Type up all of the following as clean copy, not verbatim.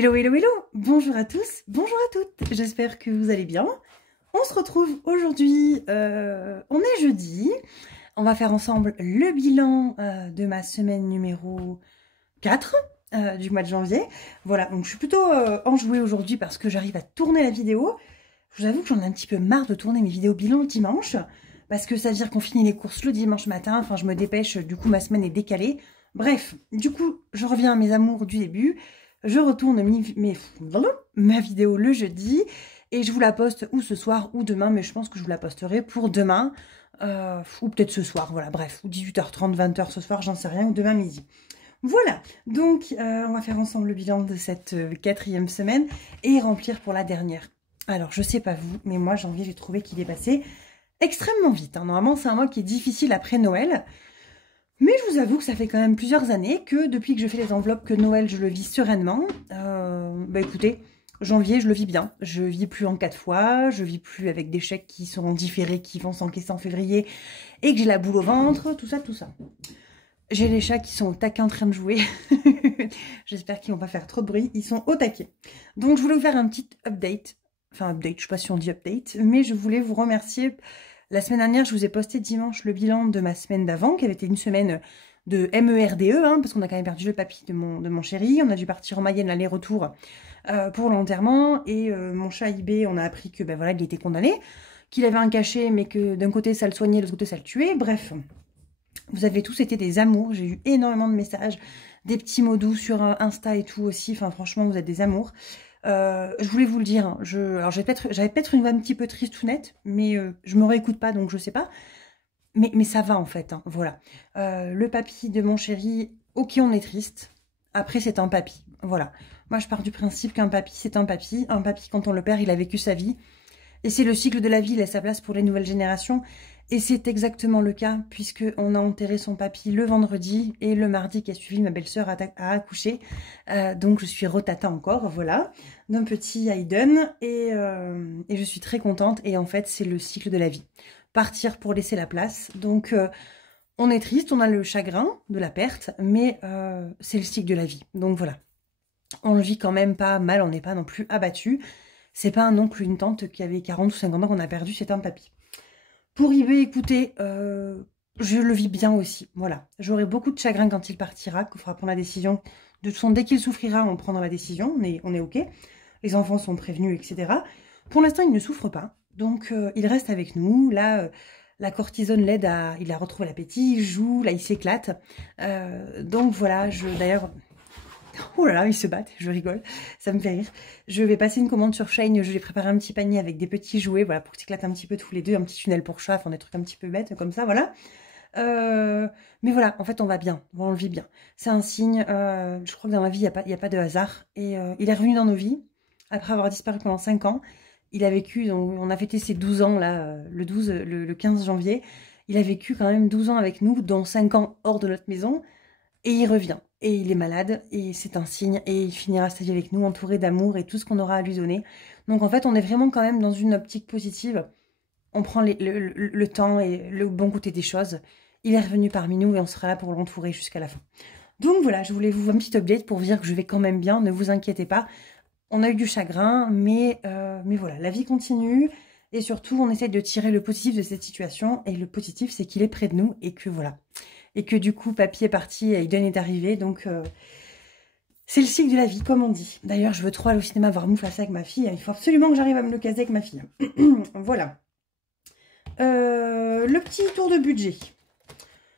Hello, hello, hello! Bonjour à tous, bonjour à toutes, j'espère que vous allez bien. On se retrouve aujourd'hui, on est jeudi, on va faire ensemble le bilan de ma semaine numéro 4 du mois de janvier. Voilà, donc je suis plutôt enjouée aujourd'hui parce que j'arrive à tourner la vidéo. Je vous avoue que j'en ai un petit peu marre de tourner mes vidéos bilan le dimanche, parce que ça veut dire qu'on finit les courses le dimanche matin, enfin je me dépêche, du coup ma semaine est décalée. Bref, du coup, je reviens à mes amours du début. Je retourne ma vidéo le jeudi et je vous la poste ou ce soir ou demain, mais je pense que je vous la posterai pour demain ou peut-être ce soir, voilà, bref, ou 18h30, 20h ce soir, j'en sais rien, ou demain midi. Voilà, donc on va faire ensemble le bilan de cette 4e semaine et remplir pour la dernière. Alors, je sais pas vous, mais moi, janvier, j'ai trouvé qu'il est passé extrêmement vite. Hein. Normalement, c'est un mois qui est difficile après Noël. Mais je vous avoue que ça fait quand même plusieurs années que depuis que je fais les enveloppes, que Noël, je le vis sereinement. Bah écoutez, janvier, je le vis bien. Je vis plus en 4 fois, je vis plus avec des chèques qui seront différés, qui vont s'encaisser en février, et que j'ai la boule au ventre, tout ça, tout ça. J'ai les chats qui sont au taquet en train de jouer. J'espère qu'ils vont pas faire trop de bruit. Ils sont au taquet. Donc je voulais vous faire un petit update. Enfin, update, je sais pas si on dit update, mais je voulais vous remercier. La semaine dernière, je vous ai posté dimanche le bilan de ma semaine d'avant, qui avait été une semaine de MERDE, hein, parce qu'on a quand même perdu le papy de mon chéri. On a dû partir en Mayenne l'aller-retour pour l'enterrement. Et mon chat Ibé, on a appris que ben voilà, il était condamné, qu'il avait un cachet, mais que d'un côté ça le soignait, de l'autre côté ça le tuait. Bref, vous avez tous été des amours. J'ai eu énormément de messages, des petits mots doux sur Insta et tout aussi. Enfin, franchement, vous êtes des amours. Je voulais vous le dire, hein, alors j'avais peut-être une voix un petit peu triste ou nette, mais je me réécoute pas, donc je sais pas. Mais ça va en fait, hein, voilà. Le papy de mon chéri, ok, on est triste. Après, c'est un papy, voilà. Moi, je pars du principe qu'un papy, c'est un papy. Un papy, quand on le perd, il a vécu sa vie. Et c'est le cycle de la vie, il laisse sa place pour les nouvelles générations. Et c'est exactement le cas, puisqu'on a enterré son papy le vendredi, et le mardi qui a suivi, ma belle-sœur a accouché. Donc je suis retata encore, voilà, d'un petit Hayden, et je suis très contente. Et en fait, c'est le cycle de la vie. Partir pour laisser la place. Donc on est triste, on a le chagrin de la perte, mais c'est le cycle de la vie. Donc voilà, on le vit quand même pas mal, on n'est pas non plus abattu. C'est pas un oncle ou une tante qui avait 40 ou 50 ans qu'on a perdu, c'est un papy. Pour Ibé, écoutez, je le vis bien aussi, voilà. J'aurai beaucoup de chagrin quand il partira, qu'il faudra prendre la décision. De toute façon, dès qu'il souffrira, on prendra la décision, on est OK. Les enfants sont prévenus, etc. Pour l'instant, il ne souffre pas, donc il reste avec nous. Là, la cortisone l'aide à... Il a retrouvé l'appétit, il joue, là, il s'éclate. Donc voilà, d'ailleurs... Oh là là, ils se battent, je rigole, ça me fait rire. Je vais passer une commande sur Shein, je vais préparer un petit panier avec des petits jouets, voilà, pour qu'ils éclatent un petit peu tous les deux, un petit tunnel pour chat, enfin des trucs un petit peu bêtes comme ça, voilà. Mais voilà, en fait on va bien, on le vit bien. C'est un signe, je crois que dans la vie il n'y a pas de hasard. Et il est revenu dans nos vies, après avoir disparu pendant 5 ans. Il a vécu, donc, on a fêté ses 12 ans là, le 15 janvier. Il a vécu quand même 12 ans avec nous, dont 5 ans hors de notre maison. Et il revient, et il est malade, et c'est un signe, et il finira sa vie avec nous, entouré d'amour et tout ce qu'on aura à lui donner. Donc en fait, on est vraiment quand même dans une optique positive. On prend le temps et le bon côté des choses. Il est revenu parmi nous et on sera là pour l'entourer jusqu'à la fin. Donc voilà, je voulais vous faire un petit update pour vous dire que je vais quand même bien, ne vous inquiétez pas. On a eu du chagrin, mais voilà, la vie continue. Et surtout, on essaie de tirer le positif de cette situation. Et le positif, c'est qu'il est près de nous et que voilà. Et que du coup, papy est parti et Aiden est arrivé. Donc, c'est le cycle de la vie, comme on dit. D'ailleurs, je veux trop aller au cinéma voir Mufasa avec ma fille. Il faut absolument que j'arrive à me le caser avec ma fille. Voilà. Le petit tour de budget.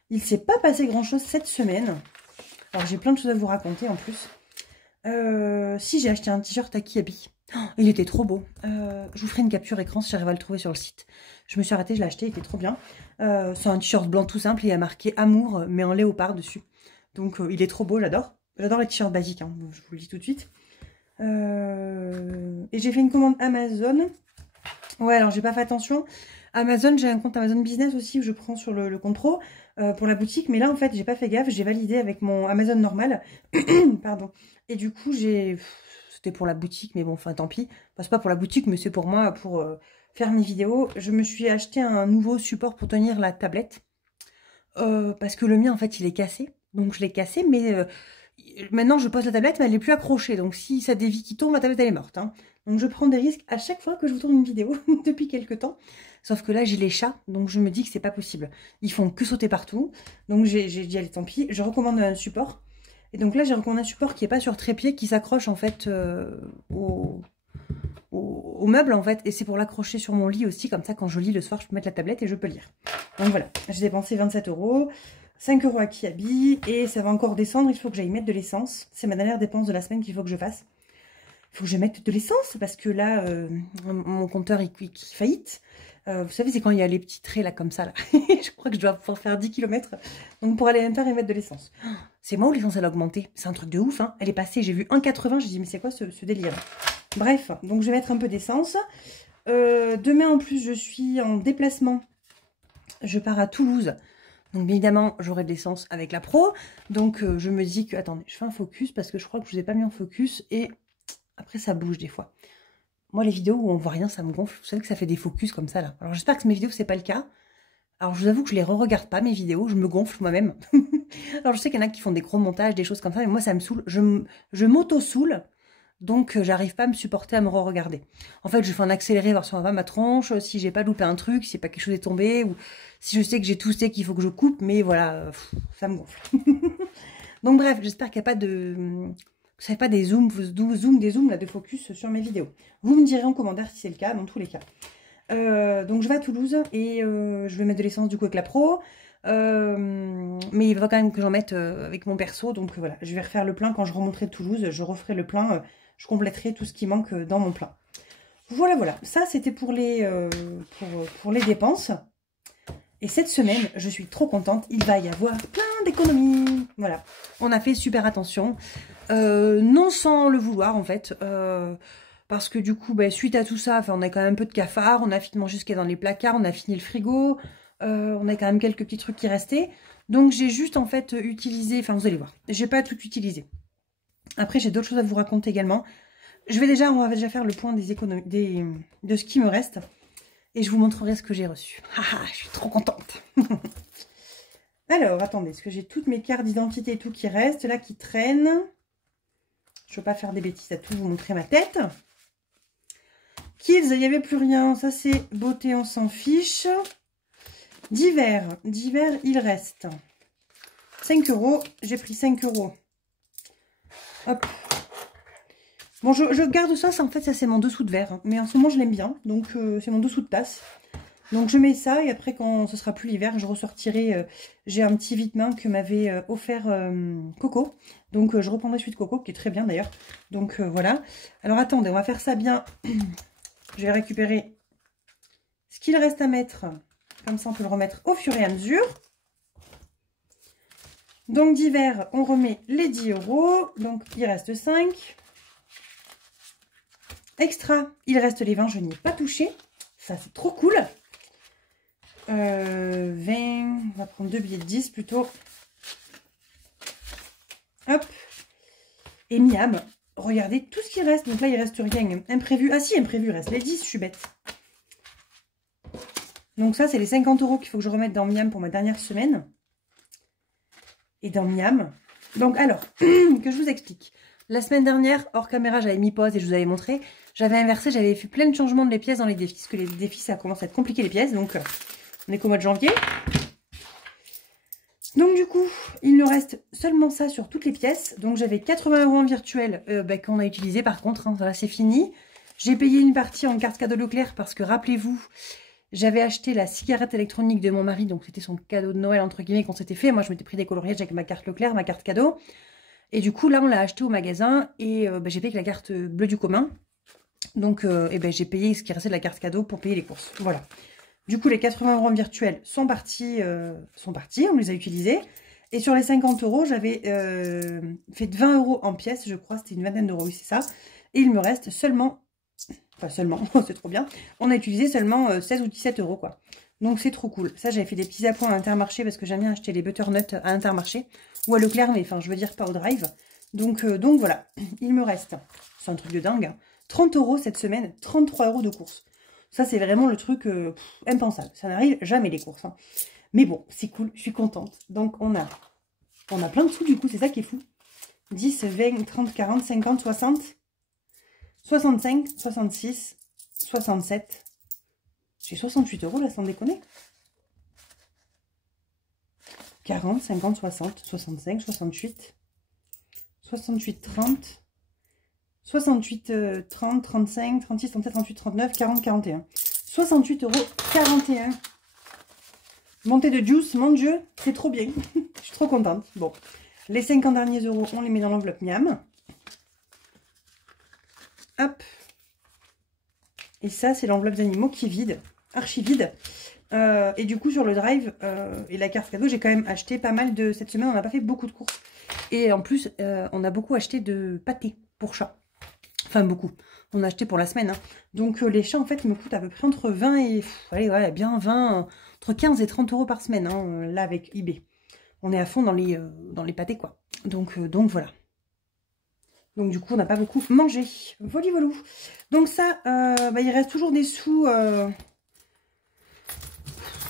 Il ne s'est pas passé grand-chose cette semaine. Alors, j'ai plein de choses à vous raconter en plus. Si, j'ai acheté un t-shirt à Kiabi. Oh, il était trop beau. Je vous ferai une capture écran si j'arrive à le trouver sur le site. Je me suis arrêtée, je l'ai acheté, il était trop bien. C'est un t-shirt blanc tout simple et il y a marqué amour, mais en léopard dessus. Donc il est trop beau, j'adore. J'adore les t-shirts basiques, hein, je vous le dis tout de suite. Et j'ai fait une commande Amazon. Ouais, alors j'ai pas fait attention. Amazon, j'ai un compte Amazon Business aussi où je prends sur le compte pro pour la boutique. Mais là, en fait, j'ai pas fait gaffe. J'ai validé avec mon Amazon normal. Pardon. Et du coup, c'était pour la boutique, mais bon, enfin, tant pis. Enfin, c'est pas pour la boutique, mais c'est pour moi, pour faire mes vidéos. Je me suis acheté un nouveau support pour tenir la tablette. Parce que le mien, en fait, il est cassé. Donc, je l'ai cassé, mais maintenant je pose la tablette, mais elle n'est plus accrochée. Donc si ça dévie qui tombe, ma tablette elle est morte. Hein. Donc je prends des risques à chaque fois que je vous tourne une vidéo depuis quelques temps. Sauf que là j'ai les chats, donc je me dis que c'est pas possible. Ils font que sauter partout. Donc j'ai dit allez tant pis, je recommande un support. Et donc là j'ai recommandé un support qui n'est pas sur trépied, qui s'accroche en fait au meuble en fait. Et c'est pour l'accrocher sur mon lit aussi, comme ça quand je lis le soir je peux mettre la tablette et je peux lire. Donc voilà, j'ai dépensé 27 €. 5 € à Kiabi et ça va encore descendre, il faut que j'aille mettre de l'essence. C'est ma dernière dépense de la semaine qu'il faut que je fasse. Il faut que je mette de l'essence parce que là, mon compteur il faillite. Vous savez, c'est quand il y a les petits traits là comme ça. Là. Je crois que je dois pouvoir faire 10 km. Donc pour aller à l'intérieur et mettre de l'essence. C'est moi où l'essence elle a augmenté. C'est un truc de ouf. Hein. Elle est passée, j'ai vu 1,80. J'ai dit mais c'est quoi ce délire? Bref, donc je vais mettre un peu d'essence. Demain en plus je suis en déplacement. Je pars à Toulouse. Donc bien évidemment, j'aurai de l'essence avec la Pro. Donc je me dis que... Attendez, je fais un focus parce que je crois que je vous ai pas mis en focus. Et après, ça bouge des fois. Moi, les vidéos où on voit rien, ça me gonfle. Vous savez que ça fait des focus comme ça, là. Alors j'espère que mes vidéos, c'est pas le cas. Alors je vous avoue que je les re-regarde pas, mes vidéos. Je me gonfle moi-même. Alors je sais qu'il y en a qui font des gros montages, des choses comme ça. Mais moi, ça me saoule. Je m'auto-saoule. Donc, j'arrive pas à me supporter à me re-regarder. En fait, je fais un accéléré voir si on va ma tronche, si j'ai pas loupé un truc, si pas quelque chose est tombé, ou si je sais que j'ai toussé qu'il faut que je coupe, mais voilà, ça me gonfle. Donc bref, j'espère qu'il n'y a pas de... Vous savez pas des zooms là, de focus sur mes vidéos. Vous me direz en commentaire si c'est le cas, dans tous les cas. Donc je vais à Toulouse et je vais mettre de l'essence du coup avec la Pro. Mais il va quand même que j'en mette avec mon perso, donc voilà, je vais refaire le plein quand je remonterai de Toulouse, je referai le plein, je compléterai tout ce qui manque dans mon plein. Voilà, voilà, ça c'était pour les dépenses. Et cette semaine, je suis trop contente, il va y avoir plein d'économies. Voilà, on a fait super attention, non sans le vouloir en fait, parce que du coup, bah, suite à tout ça, on a quand même un peu de cafard, on a fini de manger ce qu'il y a dans les placards, on a fini le frigo, on a quand même quelques petits trucs qui restaient. Donc j'ai juste en fait utilisé, enfin vous allez voir, j'ai pas tout utilisé. Après j'ai d'autres choses à vous raconter également. On va déjà faire le point des économies, de ce qui me reste. Et je vous montrerai ce que j'ai reçu. Haha, je suis trop contente. Alors, attendez, est-ce que j'ai toutes mes cartes d'identité et tout qui restent, là, qui traînent? Je ne veux pas faire des bêtises à tout vous montrer ma tête. Kids, il n'y avait plus rien. Ça, c'est beauté, on s'en fiche. Divers, il reste 5 €. J'ai pris 5 €. Hop. Bon, je garde ça, en fait, ça c'est mon dessous de verre. Mais en ce moment, je l'aime bien. Donc, c'est mon dessous de tasse. Donc, je mets ça. Et après, quand ce sera plus l'hiver, je ressortirai. J'ai un petit vide-main que m'avait offert Coco. Donc, je reprendrai celui de Coco, qui est très bien d'ailleurs. Donc, voilà. Alors, attendez, on va faire ça bien. Je vais récupérer ce qu'il reste à mettre. Comme ça, on peut le remettre au fur et à mesure. Donc, divers, on remet les 10 €. Donc, il reste 5. Extra, il reste les 20, je n'y ai pas touché. Ça, c'est trop cool. 20, on va prendre 2 billets de 10 plutôt. Hop. Et miam, regardez tout ce qui reste. Donc là, il reste rien. Imprévu. Ah si, imprévu, il reste les 10, je suis bête. Donc ça, c'est les 50 € qu'il faut que je remette dans Miam pour ma dernière semaine. Et dans Miam. Donc alors, que je vous explique. La semaine dernière, hors caméra, j'avais mis pause et je vous avais montré. J'avais inversé, j'avais fait plein de changements de les pièces dans les défis. Parce que les défis, ça commence à être compliqué les pièces. Donc, on est qu'au mois de janvier. Donc du coup, il nous reste seulement ça sur toutes les pièces. Donc j'avais 80 € en virtuel qu'on a utilisé par contre. Hein, voilà, c'est fini. J'ai payé une partie en carte cadeau Leclerc parce que rappelez-vous, j'avais acheté la cigarette électronique de mon mari. Donc c'était son cadeau de Noël entre guillemets qu'on s'était fait. Moi, je m'étais pris des coloriages avec ma carte Leclerc, ma carte cadeau. Et du coup, là, on l'a acheté au magasin et j'ai payé avec la carte bleue du commun. Donc, j'ai payé ce qui restait de la carte cadeau pour payer les courses. Voilà. Du coup, les 80 € en virtuel sont partis, on les a utilisés. Et sur les 50 €, j'avais fait 20 € en pièces, je crois, c'était une vingtaine d'euros, oui, c'est ça. Et il me reste seulement, enfin seulement, c'est trop bien, on a utilisé seulement 16 ou 17 €, quoi. Donc c'est trop cool. Ça, j'avais fait des petits appoints à Intermarché parce que j'aime bien acheter les butternuts à Intermarché. Ou à Leclerc, mais enfin, je veux dire pas au Drive. Donc voilà, il me reste, c'est un truc de dingue, hein, 30 € cette semaine, 33 € de courses. Ça, c'est vraiment le truc impensable. Ça n'arrive jamais, les courses. Hein. Mais bon, c'est cool, je suis contente. Donc, on a plein de sous, du coup, c'est ça qui est fou. 10, 20, 30, 40, 50, 60, 65, 66, 67. J'ai 68 € là, sans déconner. 40, 50, 60, 65, 68, 68, 30, 68, 30, 35, 36, 37, 38, 39, 40, 41. 68 €, 41. Montée de juice, mon Dieu, c'est trop bien. Je suis trop contente. Bon, les 50 derniers euros, on les met dans l'enveloppe miam. Hop. Et ça, c'est l'enveloppe d'animaux qui est vide, archi vide. Et du coup, sur le drive et la carte cadeau, j'ai quand même acheté pas mal de... Cette semaine, on n'a pas fait beaucoup de courses. Et en plus, on a beaucoup acheté de pâté pour chat. Enfin, beaucoup. On a acheté pour la semaine. Hein. Donc, les chats, en fait, me coûtent à peu près entre 20 et... allez, ouais, bien 20... entre 15 et 30 € par semaine, hein, là, avec eBay. On est à fond dans les pâtés, quoi. Donc voilà. Donc, du coup, on n'a pas beaucoup mangé. Voli-volou. Donc, ça, il reste toujours des sous...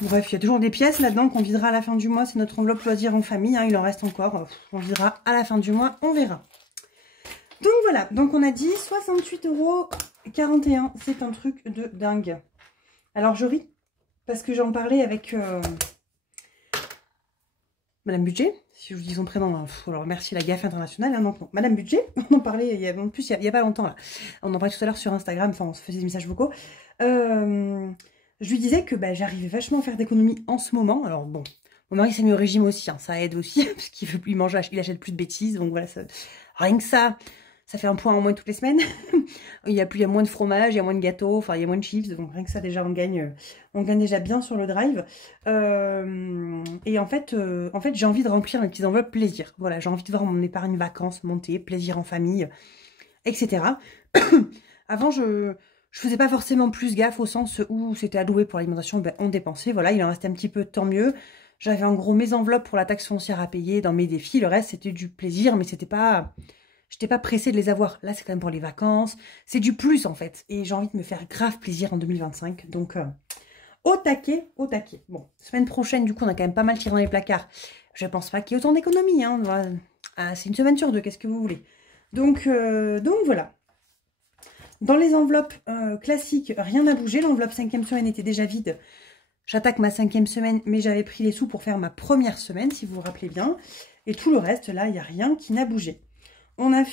Bref, il y a toujours des pièces là-dedans qu'on videra à la fin du mois. C'est notre enveloppe loisir en famille. Hein, il en reste encore. On videra à la fin du mois. On verra. Donc voilà. Donc on a dit 68,41 €. C'est un truc de dingue. Alors je ris. Parce que j'en parlais avec Madame Budget. Si je vous dis son prénom. Alors merci la gaffe internationale. Hein, donc, non. Madame Budget. On en parlait il y a pas longtemps là. On en parlait tout à l'heure sur Instagram. Enfin on se faisait des messages vocaux. Je lui disais que j'arrivais vachement à faire d'économies en ce moment. Alors bon, mon mari s'est mis au régime aussi, hein, ça aide aussi, parce qu'il veut plus manger, il achète plus de bêtises. Donc voilà, rien que ça fait un point en moins toutes les semaines. il y a moins de fromage, il y a moins de gâteaux, enfin il y a moins de chips. Donc rien que ça déjà, on gagne déjà bien sur le drive. Et en fait j'ai envie de remplir mes petites enveloppes plaisir. Voilà, j'ai envie de voir mon épargne vacances monter, plaisir en famille, etc. Avant, je faisais pas forcément plus gaffe au sens où c'était alloué pour l'alimentation, on dépensait, voilà, il en restait un petit peu, tant mieux. J'avais en gros mes enveloppes pour la taxe foncière à payer dans mes défis, le reste c'était du plaisir, mais j'étais pas pressée de les avoir. Là c'est quand même pour les vacances, c'est du plus en fait, et j'ai envie de me faire grave plaisir en 2025, donc au taquet, au taquet. Bon, semaine prochaine du coup on a quand même pas mal tiré dans les placards, je pense pas qu'il y ait autant d'économies, hein. C'est une semaine sur deux, qu'est-ce que vous voulez. Donc voilà. Dans les enveloppes classiques, rien n'a bougé. L'enveloppe 5e semaine était déjà vide. J'attaque ma 5e semaine, mais j'avais pris les sous pour faire ma première semaine, si vous vous rappelez bien. Et tout le reste, là, il n'y a rien qui n'a bougé. On n'a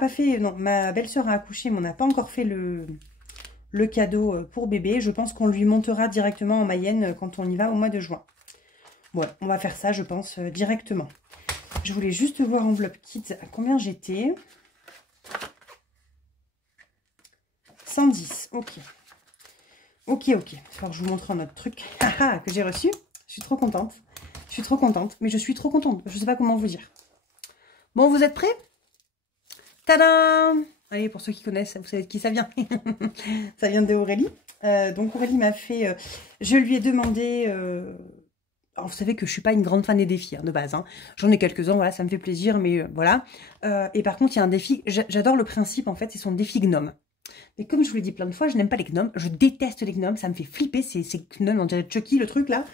pas fait... Non, ma belle-sœur a accouché, mais on n'a pas encore fait le cadeau pour bébé. Je pense qu'on lui montera directement en Mayenne quand on y va au mois de juin. Voilà, on va faire ça, je pense, directement. Je voulais juste voir enveloppe kids à combien j'étais. 110, ok. Ok. Il va falloir que je vous montre un autre truc que j'ai reçu. Je suis trop contente. Mais je suis trop contente. Je ne sais pas comment vous dire. Bon, vous êtes prêts? Tadam! Allez, pour ceux qui connaissent, vous savez de qui ça vient. Ça vient d'Aurélie. Donc Aurélie m'a fait... je lui ai demandé... alors vous savez que je ne suis pas une grande fan des défis de base. Hein. J'en ai quelques-uns, voilà, ça me fait plaisir, mais voilà. Et par contre, il y a un défi... J'adore le principe, en fait, c'est son défi gnome. Mais comme je vous l'ai dit plein de fois, je n'aime pas les gnomes. Je déteste les gnomes, ça me fait flipper. C'est gnomes, on dirait Chucky, le truc là.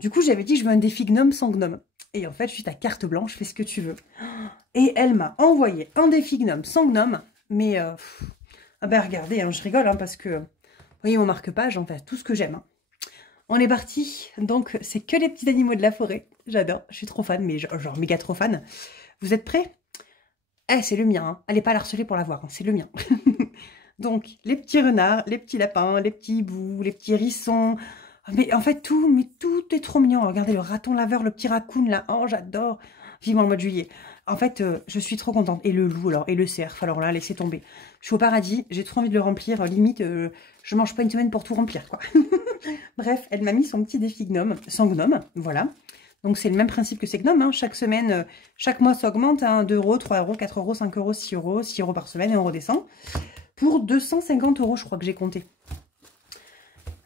Du coup, j'avais dit, je veux un défi gnome sans gnome. Et en fait, je suis ta carte blanche, fais ce que tu veux. Et elle m'a envoyé un défi gnome sans gnome. Mais, regardez, hein, je rigole, hein, parce que, vous voyez mon marque-page, en fait, tout ce que j'aime. Hein. On est parti. Donc, c'est que les petits animaux de la forêt. J'adore, je suis trop fan, mais genre méga trop fan. Vous êtes prêts? C'est le mien, hein. Allez pas la harceler pour l'avoir, hein. C'est le mien. Donc, les petits renards, les petits lapins, les petits hiboux, les petits hérissons. Mais en fait, tout est trop mignon. Regardez le raton laveur, le petit raccoon là. Oh, j'adore. Vivement le mois de juillet. En fait, je suis trop contente. Et le loup, alors, et le cerf. Alors là, laissez tomber. Je suis au paradis. J'ai trop envie de le remplir. Limite, je mange pas une semaine pour tout remplir, quoi. Bref, elle m'a mis son petit défi gnome, sans gnome. Voilà. Donc, c'est le même principe que ces gnomes. Hein. Chaque semaine, chaque mois, ça augmente. Hein, 2 €, 3 €, 4 €, 5 €, 6 €. 6 € par semaine et on redescend. Pour 250 €, je crois que j'ai compté.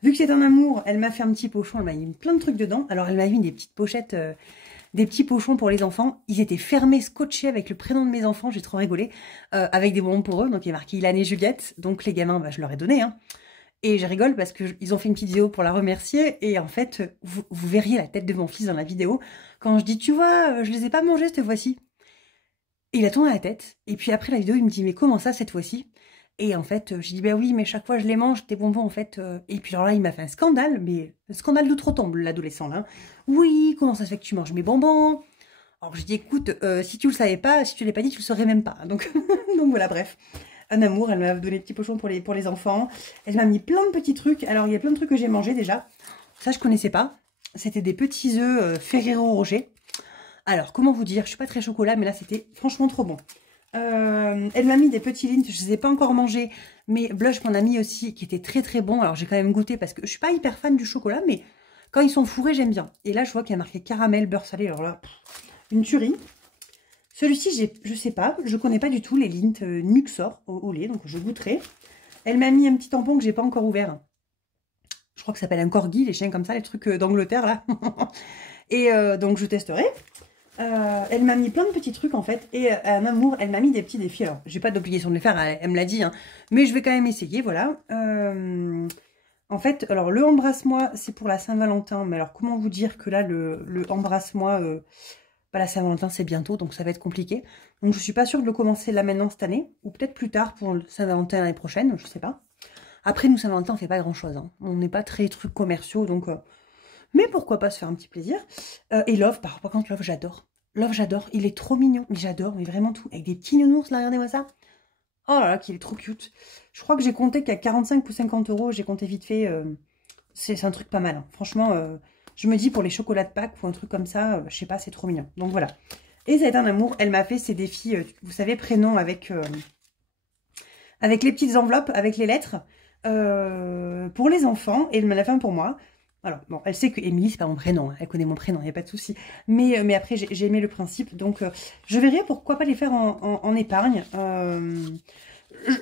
Vu que c'est un amour, elle m'a fait un petit pochon. Elle m'a mis plein de trucs dedans. Alors, elle m'a mis des petites pochettes, des petits pochons pour les enfants. Ils étaient fermés, scotchés avec le prénom de mes enfants. J'ai trop rigolé. Avec des bonbons pour eux. Donc, il est marqué Ilan et Juliette. Donc, les gamins, je leur ai donné. Hein. Et je rigole parce qu'ils ont fait une petite vidéo pour la remercier. Et en fait, vous verriez la tête de mon fils dans la vidéo. Quand je dis, tu vois, je les ai pas mangés cette fois-ci. Et il a tourné la tête. Et puis après la vidéo, il me dit, mais comment ça cette fois-ci? Et en fait, j'ai dit, bah oui, mais chaque fois je les mange, tes bonbons en fait. Et puis alors là, il m'a fait un scandale, mais un scandale d'outre-tombe, l'adolescent là. Oui, comment ça se fait que tu manges mes bonbons? Alors j'ai dit, écoute, si tu le savais pas, si tu l'avais pas dit, tu le saurais même pas. Donc, donc voilà, bref. Un amour, elle m'a donné des petits pochons pour les enfants. Elle m'a mis plein de petits trucs. Alors il y a plein de trucs que j'ai mangé déjà. Ça, je connaissais pas. C'était des petits œufs Ferrero Rocher. Alors, comment vous dire? Je suis pas très chocolat, mais là, c'était franchement trop bon. Elle m'a mis des petits Lindt, je les ai pas encore mangés, mais Blush m'en a mis aussi, qui était très très bon. Alors j'ai quand même goûté parce que je suis pas hyper fan du chocolat, mais quand ils sont fourrés, j'aime bien. Et là, je vois qu'il y a marqué caramel, beurre salé, alors là, une tuerie. Celui-ci, je sais pas, je connais pas du tout les Lindt Nuxor au lait, donc je goûterai. Elle m'a mis un petit tampon que j'ai pas encore ouvert. Je crois que ça s'appelle un corgi, les chiens comme ça, les trucs d'Angleterre là. Et donc je testerai. Elle m'a mis plein de petits trucs en fait, et un amour, elle m'a mis des petits défis. Alors, j'ai pas d'obligation de les faire, elle me l'a dit, hein, mais je vais quand même essayer, voilà. En fait, alors le embrasse-moi, c'est pour la Saint-Valentin, mais alors comment vous dire que là, le embrasse-moi, la Saint-Valentin c'est bientôt, donc ça va être compliqué. Donc je suis pas sûre de le commencer là maintenant cette année, ou peut-être plus tard pour le Saint-Valentin l'année prochaine, je sais pas. Après, nous, Saint-Valentin, on fait pas grand-chose, hein. On n'est pas très trucs commerciaux, donc... mais pourquoi pas se faire un petit plaisir. Et Love, par contre, Love, j'adore. Love, j'adore. Il est trop mignon. Mais j'adore, mais vraiment tout. Avec des petits nounours, là, regardez-moi ça. Oh là là, qu'il est trop cute. Je crois que j'ai compté qu'à 45 ou 50 euros, j'ai compté vite fait. C'est un truc pas mal, hein. Franchement, je me dis pour les chocolats de Pâques ou un truc comme ça, je sais pas, c'est trop mignon. Donc voilà. Et ça a été un amour. Elle m'a fait ses défis, vous savez, prénom avec les petites enveloppes, avec les lettres, pour les enfants. Et elle me l'a fait un pour moi. Alors, bon, elle sait que Émilie, c'est pas mon prénom, hein. Elle connaît mon prénom, il n'y a pas de souci. Mais après, j'ai aimé le principe, donc je verrai pourquoi pas les faire en épargne.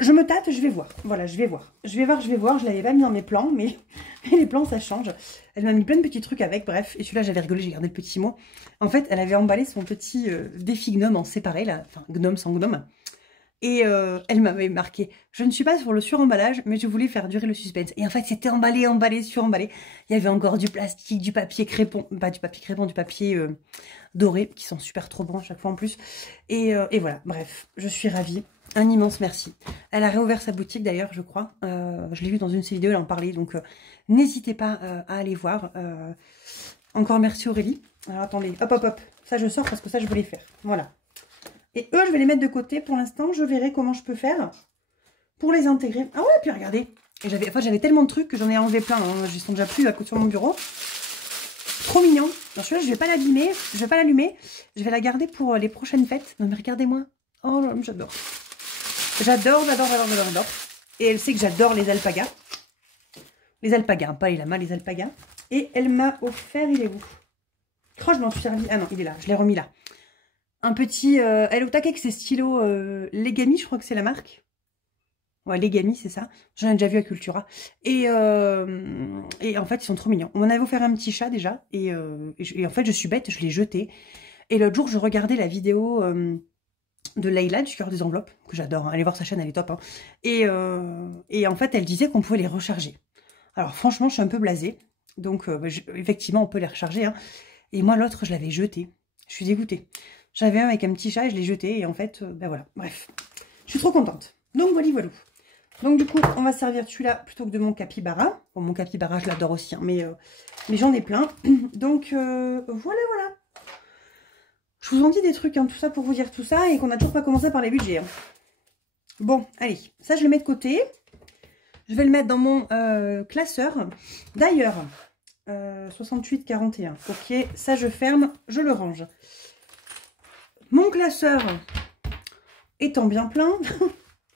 Je me tâte, je vais voir. Voilà, je vais voir. Je vais voir. Je l'avais pas mis dans mes plans, mais les plans, ça change. Elle m'a mis plein de petits trucs avec, bref. Et celui-là, j'avais rigolé, j'ai gardé le petit mot. En fait, elle avait emballé son petit défi gnome en séparé, là. Enfin, gnome sans gnome. Et elle m'avait marqué, je ne suis pas sur le suremballage, mais je voulais faire durer le suspense. Et en fait, c'était emballé, suremballé. Il y avait encore du plastique, du papier crépon, pas du papier crépon, du papier doré, qui sont super trop bons à chaque fois en plus. Et voilà, bref, je suis ravie. Un immense merci. Elle a réouvert sa boutique d'ailleurs, je crois. Je l'ai vu dans une de ses vidéos, elle en parlait, donc n'hésitez pas à aller voir. Encore merci Aurélie. Alors attendez, hop, ça je sors parce que ça je voulais faire. Voilà. Et eux, je vais les mettre de côté pour l'instant. Je verrai comment je peux faire pour les intégrer. Ah ouais, puis regardez. Et j'avais tellement de trucs que j'en ai enlevé plein, hein. Ils sont déjà plus à côté sur mon bureau. Trop mignon. Alors celui-là, je vais pas l'abîmer. Je vais pas l'allumer. Je vais la garder pour les prochaines fêtes. Non mais regardez-moi. Oh, j'adore. J'adore. Et elle sait que j'adore les alpagas. Les alpagas, hein, pas les lamas, les alpagas. Et elle m'a offert, il est où? Oh, je m'en suis servi. Ah non, il est là. Je l'ai remis là. Un petit... elle est au taquet avec ses stylos Legami, je crois que c'est la marque. Ouais, Legami, c'est ça. J'en ai déjà vu à Cultura. Et en fait, ils sont trop mignons. On m'en avait offert un petit chat déjà. Et en fait, je suis bête, je l'ai jeté. Et l'autre jour, je regardais la vidéo de Leïla du cœur des enveloppes, que j'adore. Hein. Allez voir sa chaîne, elle est top. Hein. Et en fait, elle disait qu'on pouvait les recharger. Alors franchement, je suis un peu blasée. Donc, effectivement, on peut les recharger. Hein. Et moi, l'autre, je l'avais jeté. Je suis dégoûtée. J'avais un avec un petit chat et je l'ai jeté. Et en fait, ben voilà, bref. Je suis trop contente. Donc, voilà. Donc, du coup, on va servir celui-là plutôt que de mon capybara. Bon, mon capybara, je l'adore aussi, hein, mais j'en ai plein. Donc, voilà. Je vous en dis des trucs, hein, tout ça pour vous dire tout ça. Et qu'on n'a toujours pas commencé par les budgets. Hein. Bon, allez. Ça, je le mets de côté. Je vais le mettre dans mon classeur. D'ailleurs, 68,41. Ok, ça, je ferme. Je le range. Mon classeur étant bien plein,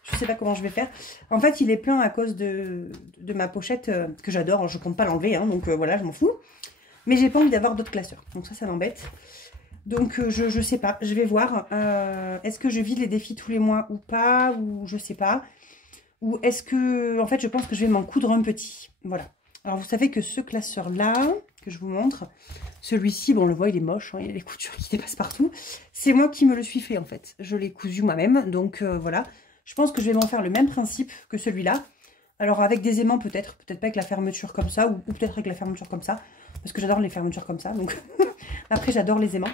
je ne sais pas comment je vais faire. En fait, il est plein à cause de ma pochette que j'adore. Je ne compte pas l'enlever, hein, donc voilà, je m'en fous. Mais j'ai pas envie d'avoir d'autres classeurs. Donc ça m'embête. Donc je sais pas, je vais voir. Est-ce que je vide les défis tous les mois ou pas? Ou je sais pas. Ou est-ce que... En fait, je pense que je vais m'en coudre un petit. Voilà. Alors, vous savez que ce classeur-là, que je vous montre, celui-ci, bon, on le voit, il est moche, hein, il y a les coutures qui dépassent partout. C'est moi qui me le suis fait, en fait. Je l'ai cousu moi-même, donc voilà. Je pense que je vais m'en faire le même principe que celui-là. Alors, avec des aimants, peut-être pas avec la fermeture comme ça, ou peut-être avec la fermeture comme ça, parce que j'adore les fermetures comme ça, donc... Après, j'adore les aimants.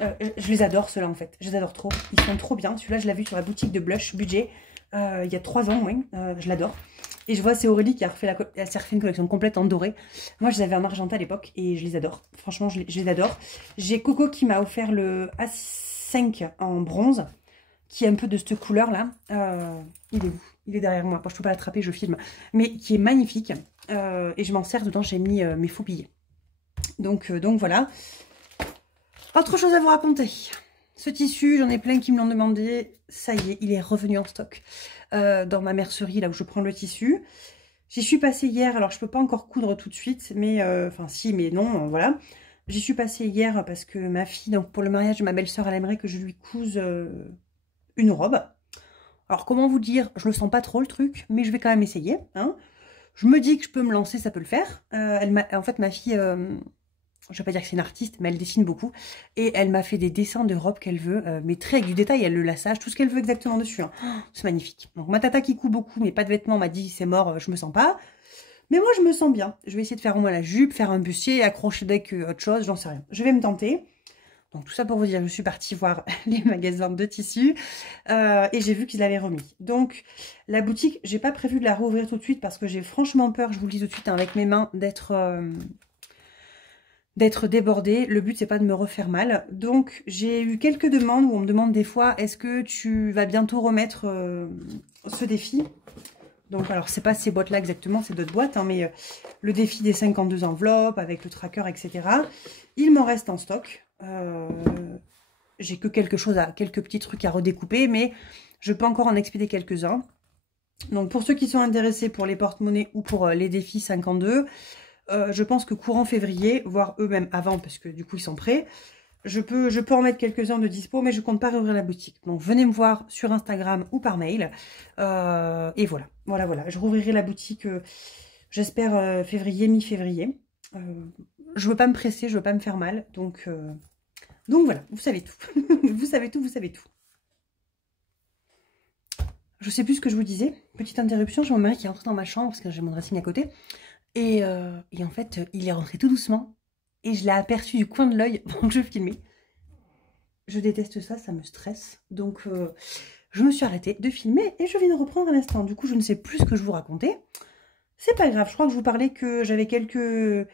Je les adore ceux-là en fait, je les adore trop. Ils sont trop bien. Celui-là, je l'ai vu sur la boutique de Blush Budget il y a 3 ans, oui. Je l'adore. Et je vois, c'est Aurélie qui a refait elle s'est refait une collection complète en doré. Moi, je les avais en argenté à l'époque et je les adore. Franchement, je les adore. J'ai Coco qui m'a offert le A5 en bronze, qui est un peu de cette couleur-là. Il est où? Il est derrière moi. Moi, je ne peux pas l'attraper, je filme. Mais qui est magnifique. Et je m'en sers dedans, j'ai mis mes faux billets. Donc voilà. Autre chose à vous raconter. Ce tissu, j'en ai plein qui me l'ont demandé. Ça y est, il est revenu en stock dans ma mercerie, là où je prends le tissu. J'y suis passée hier, alors je peux pas encore coudre tout de suite, mais enfin si, mais non, voilà. J'y suis passée hier parce que ma fille, donc pour le mariage de ma belle-sœur, elle aimerait que je lui couse une robe. Alors comment vous dire, je le sens pas trop le truc, mais je vais quand même essayer. Hein. Je me dis que je peux me lancer, ça peut le faire. En fait, ma fille... je vais pas dire que c'est une artiste, mais elle dessine beaucoup. Et elle m'a fait des dessins de robes qu'elle veut, mais très avec du détail, elle le lassage, tout ce qu'elle veut exactement dessus. Hein. Oh, c'est magnifique. Donc ma tata qui coud beaucoup, mais pas de vêtements, m'a dit c'est mort, je me sens pas. Mais moi je me sens bien. Je vais essayer de faire au moins la jupe, faire un bustier, accrocher avec autre chose, j'en sais rien. Je vais me tenter. Donc tout ça pour vous dire, je suis partie voir les magasins de tissus et j'ai vu qu'ils l'avaient remis. Donc la boutique, j'ai pas prévu de la rouvrir tout de suite parce que j'ai franchement peur, je vous le dis tout de suite hein, avec mes mains, d'être débordée. Le but, c'est pas de me refaire mal. Donc, j'ai eu quelques demandes où on me demande des fois, est-ce que tu vas bientôt remettre ce défi? Donc, alors, c'est pas ces boîtes-là exactement, c'est d'autres boîtes, hein, mais le défi des 52 enveloppes avec le tracker, etc. Il m'en reste en stock. J'ai que quelques petits trucs à redécouper, mais je peux encore en expédier quelques-uns. Donc, pour ceux qui sont intéressés pour les porte-monnaies ou pour les défis 52, je pense que courant février, voire eux-mêmes avant, parce que du coup ils sont prêts, je peux en mettre quelques-uns de dispo, mais je compte pas réouvrir la boutique. Donc venez me voir sur Instagram ou par mail. Et voilà, voilà. Je rouvrirai la boutique, j'espère février, mi-février. Je veux pas me presser, je veux pas me faire mal. Donc voilà, vous savez tout. Vous savez tout, vous savez tout. Je sais plus ce que je vous disais. Petite interruption, j'ai mon mari qui est rentré dans ma chambre, parce que j'ai mon dressing à côté. Et en fait, il est rentré tout doucement. Et je l'ai aperçu du coin de l'œil pendant que je filmais. Je déteste ça, ça me stresse. Donc, je me suis arrêtée de filmer et je viens de reprendre un instant. Du coup, je ne sais plus ce que je vous racontais. C'est pas grave, je crois que je vous parlais que j'avais quelques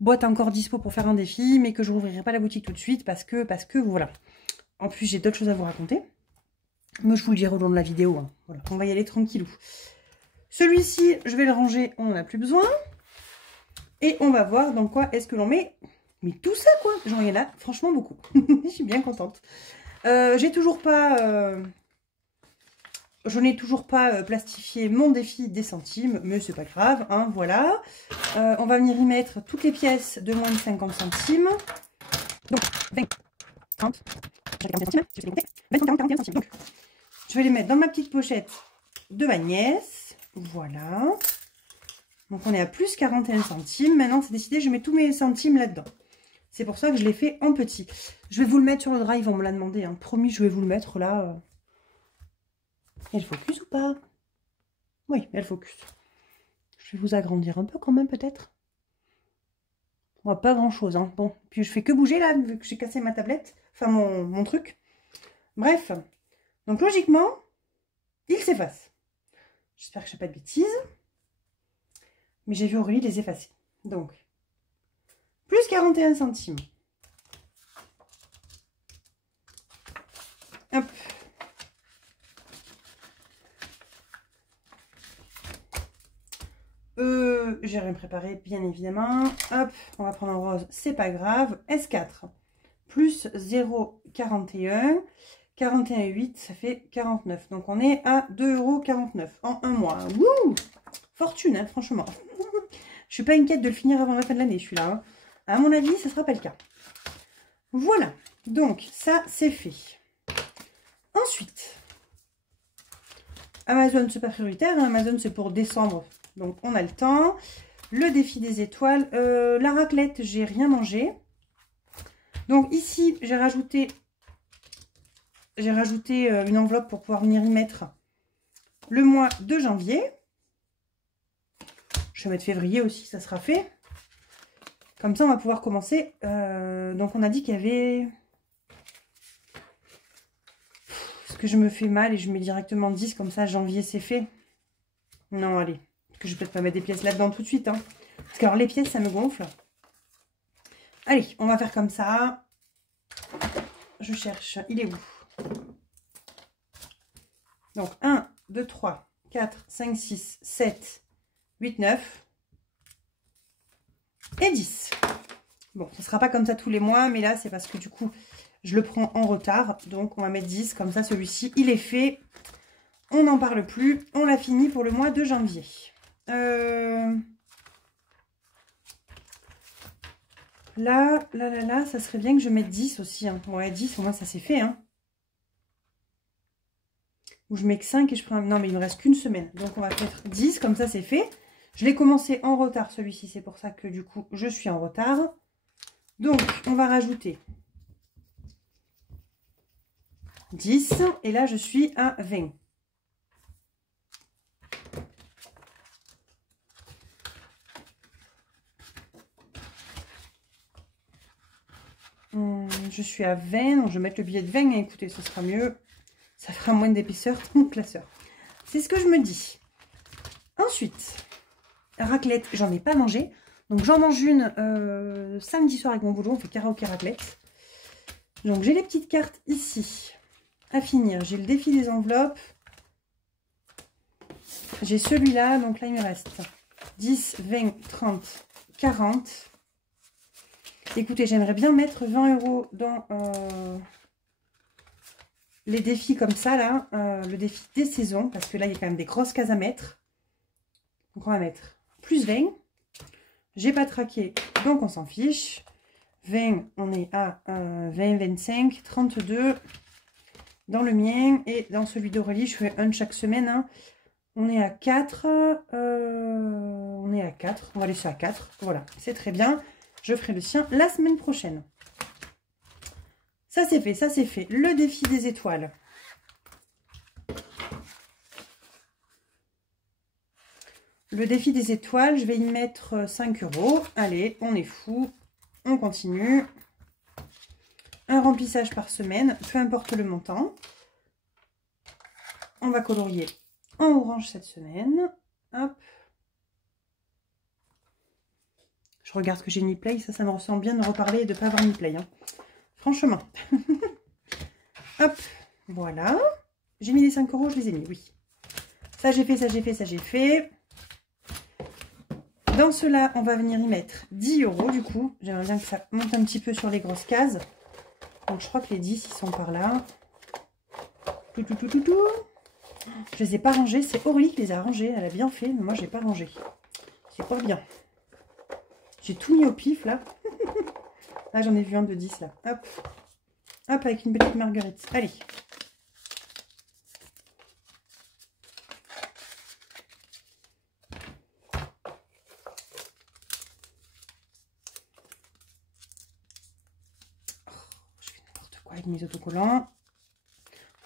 boîtes encore dispo pour faire un défi, mais que je rouvrirai pas la boutique tout de suite parce que voilà. En plus, j'ai d'autres choses à vous raconter. Mais je vous le dirai au long de la vidéo. Hein. Voilà, on va y aller tranquillou. Celui-ci, je vais le ranger, on n'en a plus besoin. Et on va voir dans quoi est-ce que l'on met. Mais tout ça, quoi. Genre, il y en a franchement beaucoup. Je suis bien contente. J'ai toujours pas... Je n'ai toujours pas plastifié mon défi des centimes, mais c'est pas grave, hein, voilà. On va venir y mettre toutes les pièces de moins de 50 centimes. Donc, 20, 30, 40 centimes, si vous voulez, 20, 40, 41 centimes. Donc, je vais les mettre dans ma petite pochette de ma nièce. Voilà. Donc, on est à plus 41 centimes. Maintenant, c'est décidé, je mets tous mes centimes là-dedans. C'est pour ça que je l'ai fait en petit. Je vais vous le mettre sur le drive, on me l'a demandé. Hein. Promis, je vais vous le mettre là. Elle focus ou pas? Oui, elle focus. Je vais vous agrandir un peu quand même, peut-être. Bon, pas grand-chose. Hein. Bon, puis je fais que bouger là, vu que j'ai cassé ma tablette. Enfin, mon truc. Bref. Donc, logiquement, il s'efface. J'espère que je ne fais pas de bêtises. Mais j'ai vu Aurélie les effacer. Donc, plus 41 centimes. Hop. J'ai rien préparé, bien évidemment. Hop, on va prendre en rose, c'est pas grave. S4, plus 0,41. 41,8, ça fait 49. Donc, on est à 2,49 € en un mois. Wouh! Fortune, hein, franchement. Je suis pas inquiète de le finir avant la fin de l'année, celui-là. Hein. À mon avis, ce sera pas le cas. Voilà. Donc, ça, c'est fait. Ensuite, Amazon, c'est pas prioritaire. Hein. Amazon, c'est pour décembre. Donc, on a le temps. Le défi des étoiles. La raclette, j'ai rien mangé. Donc, ici, j'ai rajouté une enveloppe pour pouvoir venir y mettre le mois de janvier. Je vais mettre février aussi, ça sera fait. Comme ça, on va pouvoir commencer. Donc, on a dit qu'il y avait que je me fais mal et je mets directement 10, comme ça janvier c'est fait. Non, allez, parce que je vais peut-être pas mettre des pièces là-dedans tout de suite. Hein. Parce que alors les pièces, ça me gonfle. Allez, on va faire comme ça. Je cherche, il est où? Donc 1, 2, 3, 4, 5, 6, 7, 8, 9 et 10. Bon, ce ne sera pas comme ça tous les mois, mais là, c'est parce que du coup, je le prends en retard. Donc, on va mettre 10. Comme ça, celui-ci, il est fait. On n'en parle plus. On l'a fini pour le mois de janvier. Là, ça serait bien que je mette 10 aussi. Hein. Ouais, 10, au moins, ça c'est fait. Hein. Ou je mets que 5 et je prends un... Non, mais il me reste qu'une semaine. Donc, on va mettre 10. Comme ça, c'est fait. Je l'ai commencé en retard, celui-ci. C'est pour ça que, du coup, je suis en retard. Donc, on va rajouter 10. Et là, je suis à 20. Je suis à 20. Donc, je vais mettre le billet de 20. Écoutez, ce sera mieux. Ça fera moins d'épaisseur dans mon classeur. C'est ce que je me dis. Ensuite, raclette, j'en ai pas mangé. Donc, j'en mange une samedi soir avec mon boulot. On fait karaoké raclette. Donc, j'ai les petites cartes ici à finir. J'ai le défi des enveloppes. J'ai celui-là. Donc là, il me reste 10, 20, 30, 40. Écoutez, j'aimerais bien mettre 20 € dans les défis comme ça, là. Le défi des saisons. Parce que là, il y a quand même des grosses cases à mettre. Donc, on va mettre plus 20. J'ai pas traqué, donc on s'en fiche. 20, on est à 20, 25, 32 dans le mien. Et dans celui d'Aurélie, je fais un chaque semaine. Hein. On est à 4. On est à 4. On va laisser à 4. Voilà, c'est très bien. Je ferai le sien la semaine prochaine. Ça, c'est fait, ça, c'est fait. Le défi des étoiles. Le défi des étoiles, je vais y mettre 5 €. Allez, on est fou. On continue. Un remplissage par semaine, peu importe le montant. On va colorier en orange cette semaine. Hop. Je regarde que j'ai mis play. Ça me ressemble bien de reparler et de ne pas avoir mis play. Hein. Franchement. Hop. Voilà. J'ai mis les 5 €, je les ai mis, oui. Ça, j'ai fait, ça, j'ai fait, ça, j'ai fait. Dans cela, on va venir y mettre 10 € du coup. J'aimerais bien que ça monte un petit peu sur les grosses cases. Donc, je crois que les 10, ils sont par là. Je les ai pas rangés. C'est Aurélie qui les a rangés. Elle a bien fait, mais moi, je n'ai pas rangé. C'est pas bien. J'ai tout mis au pif, là. Ah, j'en ai vu un de 10, là. Hop. Hop, avec une petite marguerite. Allez. Avec mes autocollants.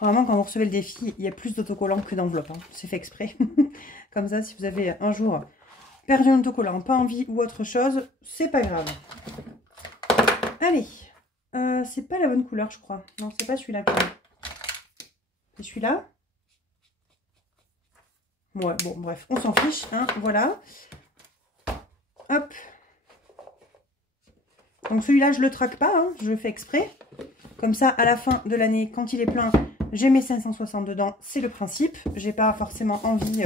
Vraiment, quand vous recevez le défi, il y a plus d'autocollants que d'enveloppes. Hein. C'est fait exprès. Comme ça, si vous avez un jour perdu un autocollant, pas envie ou autre chose, c'est pas grave. Allez. C'est pas la bonne couleur, je crois. Non, c'est pas celui-là. C'est celui-là. Ouais, bon, bref, on s'en fiche. Hein, voilà. Hop. Donc celui-là, je le traque pas. Hein, je le fais exprès. Comme ça, à la fin de l'année, quand il est plein, j'ai mes 560 dedans. C'est le principe. J'ai pas forcément envie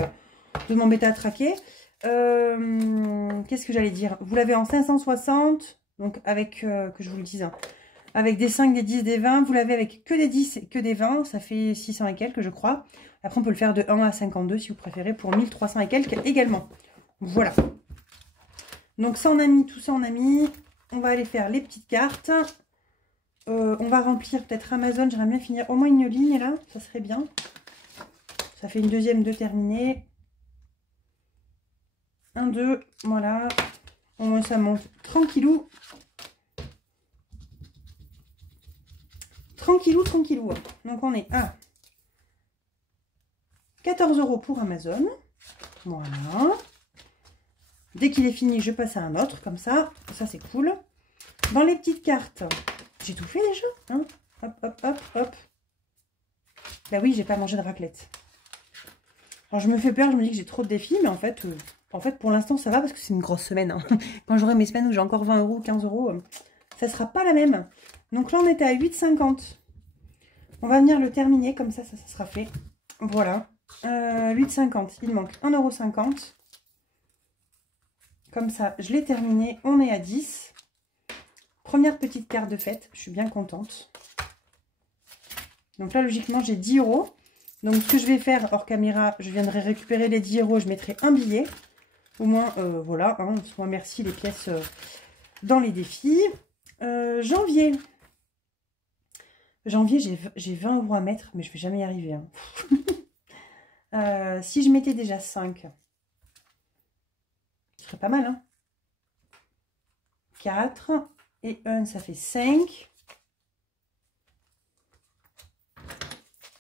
de m'embêter à traquer. Qu'est-ce que j'allais dire? Vous l'avez en 560. Donc avec, que je vous le dise, hein, avec des 5, des 10, des 20. Vous l'avez avec que des 10 et que des 20. Ça fait 600 et quelques, je crois. Après, on peut le faire de 1 à 52 si vous préférez pour 1300 et quelques également. Voilà. Donc ça, on a mis, tout ça, on a mis. On va aller faire les petites cartes. On va remplir peut-être Amazon. J'aimerais bien finir au moins une ligne là. Ça serait bien. Ça fait une deuxième de terminée. 1, 2. Voilà. Au moins ça monte tranquillou. Tranquillou, tranquillou. Donc on est à 14 € pour Amazon. Voilà. Dès qu'il est fini, je passe à un autre. Comme ça. Ça c'est cool. Dans les petites cartes. J'ai tout fait déjà, hein. Hop, hop, hop, hop. Bah oui, j'ai pas mangé de raclette. Alors je me fais peur, je me dis que j'ai trop de défis, mais en fait pour l'instant ça va parce que c'est une grosse semaine. Hein. Quand j'aurai mes semaines où j'ai encore 20 €, 15 €, ça sera pas la même. Donc là on était à 8,50. On va venir le terminer, comme ça sera fait. Voilà. 8,50, il manque 1,50 €. Comme ça, je l'ai terminé, on est à 10. Première petite carte de fête, je suis bien contente. Donc là, logiquement, j'ai 10 €. Donc ce que je vais faire hors caméra, je viendrai récupérer les 10 €, je mettrai un billet. Au moins, voilà, hein, moi merci les pièces dans les défis. Janvier. Janvier, j'ai 20 € à mettre, mais je vais jamais y arriver. Hein. Si je mettais déjà 5, ce serait pas mal. Hein. 4 et 1, ça fait 5.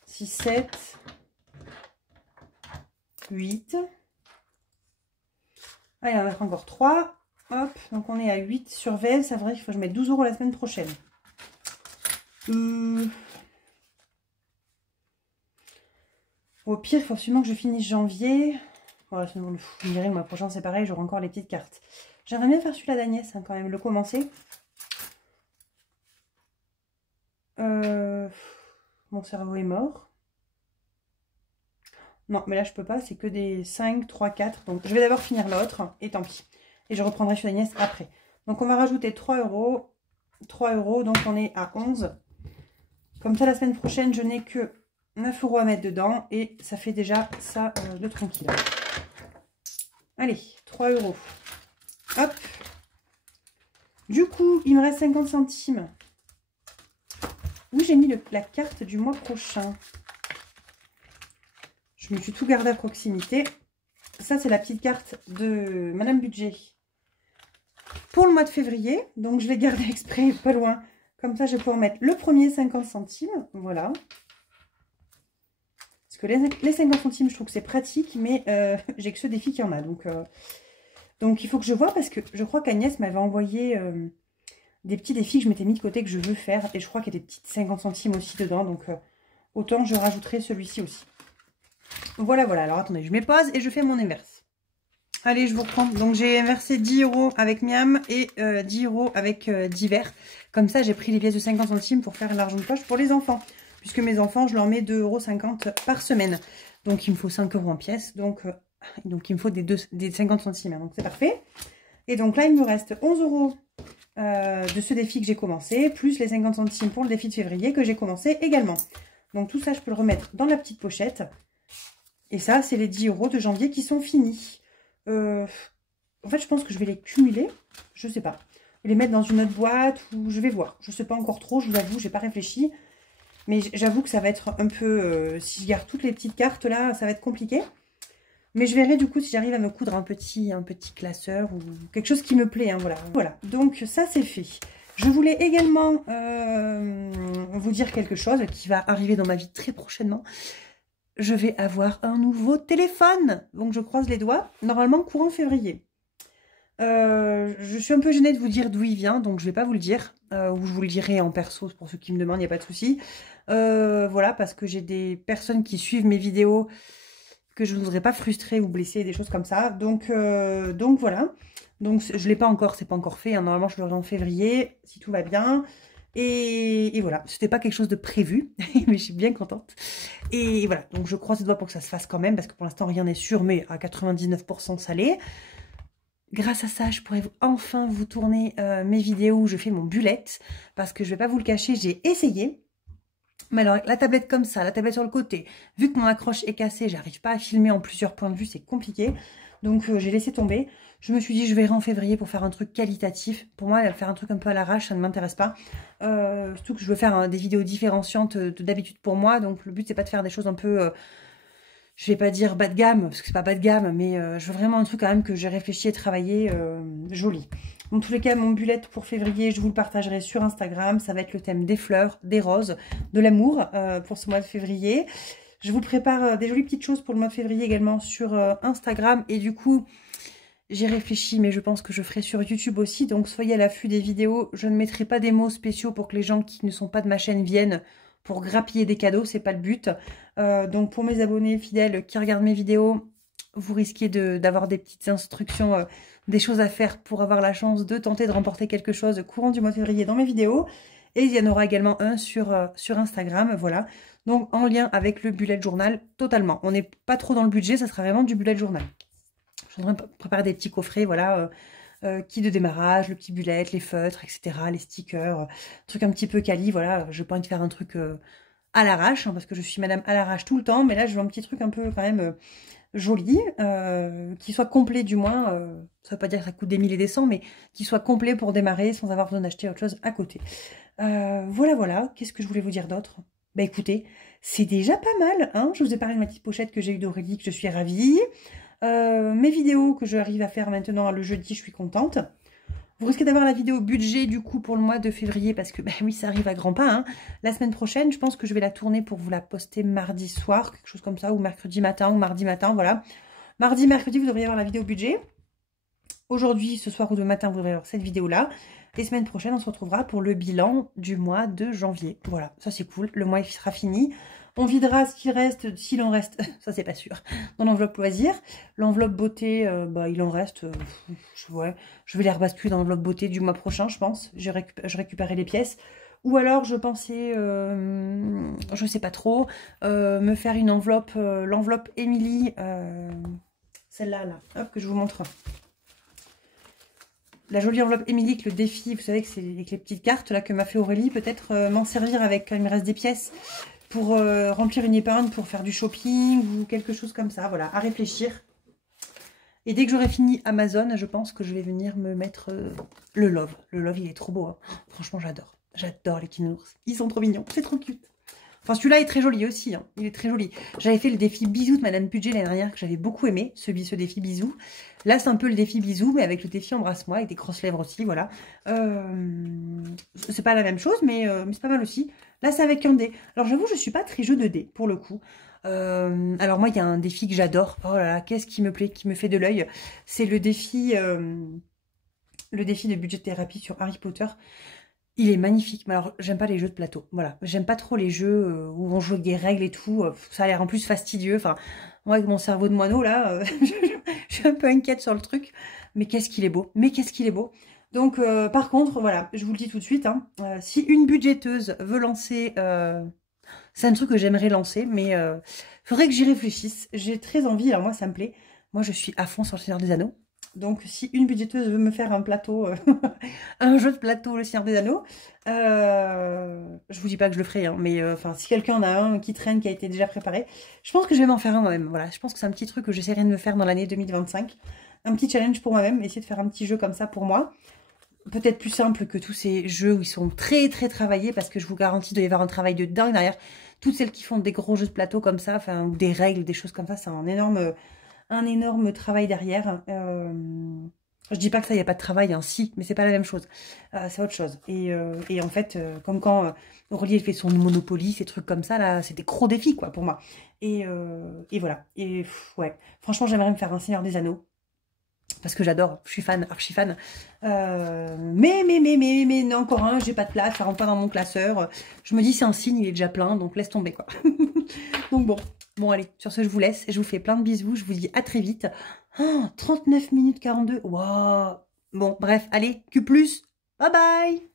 6, 7, 8. Allez, on va mettre encore 3. Hop, donc on est à 8 sur VL. Ça vrai qu'il faut que je mette 12 € la semaine prochaine. Au pire, il faut absolument que je finisse janvier. Voilà, sinon, vous me direz, le mois prochain, c'est pareil, j'aurai encore les petites cartes. J'aimerais bien faire celui-là d'Agnès, hein, quand même, le commencer. Mon cerveau est mort. Non, mais là, je peux pas, c'est que des 5, 3, 4. Donc, je vais d'abord finir l'autre, et tant pis. Et je reprendrai celui d'Agnès après. Donc, on va rajouter 3 €. 3 €, donc on est à 11. Comme ça, la semaine prochaine, je n'ai que 9 € à mettre dedans. Et ça fait déjà ça de tranquille. Allez, 3 €. Hop. Du coup, il me reste 50 centimes. Où j'ai mis la carte du mois prochain. Je me suis tout gardé à proximité. Ça, c'est la petite carte de Madame Budget pour le mois de février. Donc, je l'ai gardé exprès pas loin. Comme ça, je vais pouvoir mettre le premier 50 centimes. Voilà. Parce que les 50 centimes, je trouve que c'est pratique. Mais j'ai que ce défi qu'il y en a. Donc, il faut que je vois parce que je crois qu'Agnès m'avait envoyé des petits défis que je m'étais mis de côté que je veux faire. Et je crois qu'il y a des petites 50 centimes aussi dedans. Donc, autant je rajouterai celui-ci aussi. Voilà, voilà. Alors, attendez, je mets pause et je fais mon inverse. Allez, je vous reprends. Donc, j'ai inversé 10 € avec Miam et 10 € avec Divers. Comme ça, j'ai pris les pièces de 50 centimes pour faire l'argent de poche pour les enfants. Puisque mes enfants, je leur mets 2,50 € par semaine. Donc, il me faut 5 € en pièces. Donc il me faut des 50 centimes. Hein, donc, c'est parfait. Et donc, là, il me reste 11 € de ce défi que j'ai commencé. Plus les 50 centimes pour le défi de février que j'ai commencé également. Donc, tout ça, je peux le remettre dans la petite pochette. Et ça, c'est les 10 € de janvier qui sont finis. En fait, je pense que je vais les cumuler. Je sais pas. Et les mettre dans une autre boîte ou je vais voir. Je sais pas encore trop, je vous avoue, j'ai pas réfléchi. Mais j'avoue que ça va être un peu... si je garde toutes les petites cartes là, ça va être compliqué. Mais je verrai du coup si j'arrive à me coudre un petit classeur ou quelque chose qui me plaît. Hein, voilà. Donc ça, c'est fait. Je voulais également vous dire quelque chose qui va arriver dans ma vie très prochainement. Je vais avoir un nouveau téléphone. Donc, je croise les doigts. Normalement, courant février. Je suis un peu gênée de vous dire d'où il vient. Donc, je ne vais pas vous le dire. Ou je vous le dirai en perso pour ceux qui me demandent. Il n'y a pas de souci. Voilà, parce que j'ai des personnes qui suivent mes vidéos que je ne voudrais pas frustrer ou blesser, des choses comme ça. Donc voilà. Donc, je ne l'ai pas encore. C'est pas encore fait. Hein. Normalement, je l'aurai en février, si tout va bien. Et voilà, c'était pas quelque chose de prévu, mais je suis bien contente. Et voilà, donc je croise les doigts pour que ça se fasse quand même, parce que pour l'instant rien n'est sûr, mais à 99% ça l'est. Grâce à ça, je pourrais enfin vous tourner mes vidéos où je fais mon bullet, parce que je vais pas vous le cacher, j'ai essayé. Mais alors, la tablette comme ça, la tablette sur le côté, vu que mon accroche est cassée, j'arrive pas à filmer en plusieurs points de vue, c'est compliqué. Donc j'ai laissé tomber. Je me suis dit, je verrai en février pour faire un truc qualitatif. Pour moi, faire un truc un peu à l'arrache, ça ne m'intéresse pas. Surtout que je veux faire des vidéos différenciantes d'habitude pour moi. Donc le but, c'est pas de faire des choses un peu... je vais pas dire bas de gamme, parce que c'est pas bas de gamme, mais je veux vraiment un truc quand même que j'ai réfléchi et travaillé joli. En tous les cas, mon bullet pour février, je vous le partagerai sur Instagram. Ça va être le thème des fleurs, des roses, de l'amour pour ce mois de février. Je vous prépare des jolies petites choses pour le mois de février également sur Instagram. Et du coup, j'ai réfléchi, mais je pense que je ferai sur YouTube aussi. Donc, soyez à l'affût des vidéos. Je ne mettrai pas des mots spéciaux pour que les gens qui ne sont pas de ma chaîne viennent pour grappiller des cadeaux. C'est pas le but. Donc pour mes abonnés fidèles qui regardent mes vidéos, vous risquez d'avoir des petites instructions, des choses à faire pour avoir la chance de tenter de remporter quelque chose courant du mois de février dans mes vidéos. Et il y en aura également un sur Instagram, voilà. Donc en lien avec le bullet journal totalement. On n'est pas trop dans le budget, ça sera vraiment du bullet journal. Je suis en train de préparer des petits coffrets, voilà, kit de démarrage, le petit bullet, les feutres, etc., les stickers, truc un petit peu quali, voilà. Je n'ai pas envie de faire un truc à l'arrache, hein, parce que je suis madame à l'arrache tout le temps, mais là je veux un petit truc un peu quand même joli, qui soit complet du moins, ça veut pas dire que ça coûte des milliers et des cents, mais qui soit complet pour démarrer sans avoir besoin d'acheter autre chose à côté. Voilà, voilà, qu'est-ce que je voulais vous dire d'autre? Bah écoutez, c'est déjà pas mal, hein. Je vous ai parlé de ma petite pochette que j'ai eue d'Aurélie, que je suis ravie. Mes vidéos que j'arrive à faire maintenant le jeudi, je suis contente. Vous risquez d'avoir la vidéo budget du coup pour le mois de février parce que, ben oui, ça arrive à grands pas, hein. La semaine prochaine, je pense que je vais la tourner pour vous la poster mardi soir, quelque chose comme ça, ou mercredi matin, ou mardi matin, voilà. Mardi, mercredi, vous devriez avoir la vidéo budget. Aujourd'hui, ce soir ou demain matin, vous devriez avoir cette vidéo-là. Et semaine prochaine, on se retrouvera pour le bilan du mois de janvier. Voilà, ça c'est cool, le mois sera fini. On videra ce qui reste, s'il en reste, ça c'est pas sûr, dans l'enveloppe loisir. L'enveloppe beauté, bah, il en reste, je vais les rebasculer dans l'enveloppe beauté du mois prochain, je pense. Je récupérerai les pièces. Ou alors je pensais, je sais pas trop, me faire une enveloppe, l'enveloppe Émilie, celle-là, là, hop, que je vous montre. La jolie enveloppe Émilie, le défi, vous savez que c'est avec les petites cartes là que m'a fait Aurélie, peut-être m'en servir avec quand il me reste des pièces pour remplir une épargne, pour faire du shopping ou quelque chose comme ça, voilà, à réfléchir. Et dès que j'aurai fini Amazon, je pense que je vais venir me mettre le Love. Le Love, il est trop beau, hein. Franchement, j'adore. J'adore les Kinours. Ils sont trop mignons, c'est trop cute. Enfin, celui-là est très joli aussi, hein. Il est très joli. J'avais fait le défi bisous de Madame Budget l'année dernière, que j'avais beaucoup aimé, ce défi bisous. Là, c'est un peu le défi bisous, mais avec le défi embrasse-moi, avec des grosses lèvres aussi, voilà. C'est pas la même chose, mais c'est pas mal aussi. Là, c'est avec un dé. Alors, j'avoue, je suis pas très jeu de dés, pour le coup. Alors, moi, il y a un défi que j'adore. Oh là là, qu'est-ce qui me plaît, qui me fait de l'œil. C'est le défi de budget thérapie sur Harry Potter. Il est magnifique, mais alors j'aime pas les jeux de plateau, voilà. J'aime pas trop les jeux où on joue avec des règles et tout, ça a l'air en plus fastidieux. Enfin, moi avec mon cerveau de moineau là, je suis un peu inquiète sur le truc. Mais qu'est-ce qu'il est beau, mais qu'est-ce qu'il est beau. Donc par contre, voilà, je vous le dis tout de suite, hein, si une budgéteuse veut lancer, c'est un truc que j'aimerais lancer, mais faudrait que j'y réfléchisse. J'ai très envie, alors moi ça me plaît. Moi je suis à fond sur le Seigneur des Anneaux. Donc, si une budgéteuse veut me faire un plateau, un jeu de plateau, le Seigneur des Anneaux, je vous dis pas que je le ferai, hein, mais enfin, si quelqu'un en a un qui traîne, qui a été déjà préparé, je pense que je vais m'en faire un moi-même. Voilà, je pense que c'est un petit truc que j'essaierai de me faire dans l'année 2025. Un petit challenge pour moi-même, essayer de faire un petit jeu comme ça pour moi. Peut-être plus simple que tous ces jeux où ils sont très très travaillés, parce que je vous garantis, il doit y avoir un travail de dingue derrière. Toutes celles qui font des gros jeux de plateau comme ça, enfin, ou des règles, des choses comme ça, c'est un énorme travail derrière. Je dis pas que ça, il n'y a pas de travail, hein, si, mais c'est pas la même chose. C'est autre chose. Et en fait, comme quand Aurélie elle fait son Monopoly, ces trucs comme ça, là, c'est des gros défis, quoi, pour moi. Et voilà. Et ouais, franchement, j'aimerais me faire un Seigneur des Anneaux. Parce que j'adore, je suis fan, archi fan. Mais non, encore un, j'ai pas de place, ça rentre pas dans mon classeur. Je me dis, c'est un signe, il est déjà plein, donc laisse tomber, quoi. Donc bon, allez, sur ce, je vous laisse. Je vous fais plein de bisous, je vous dis à très vite. Oh, 39 minutes 42, waouh. Bon, bref, allez, Q+, bye bye.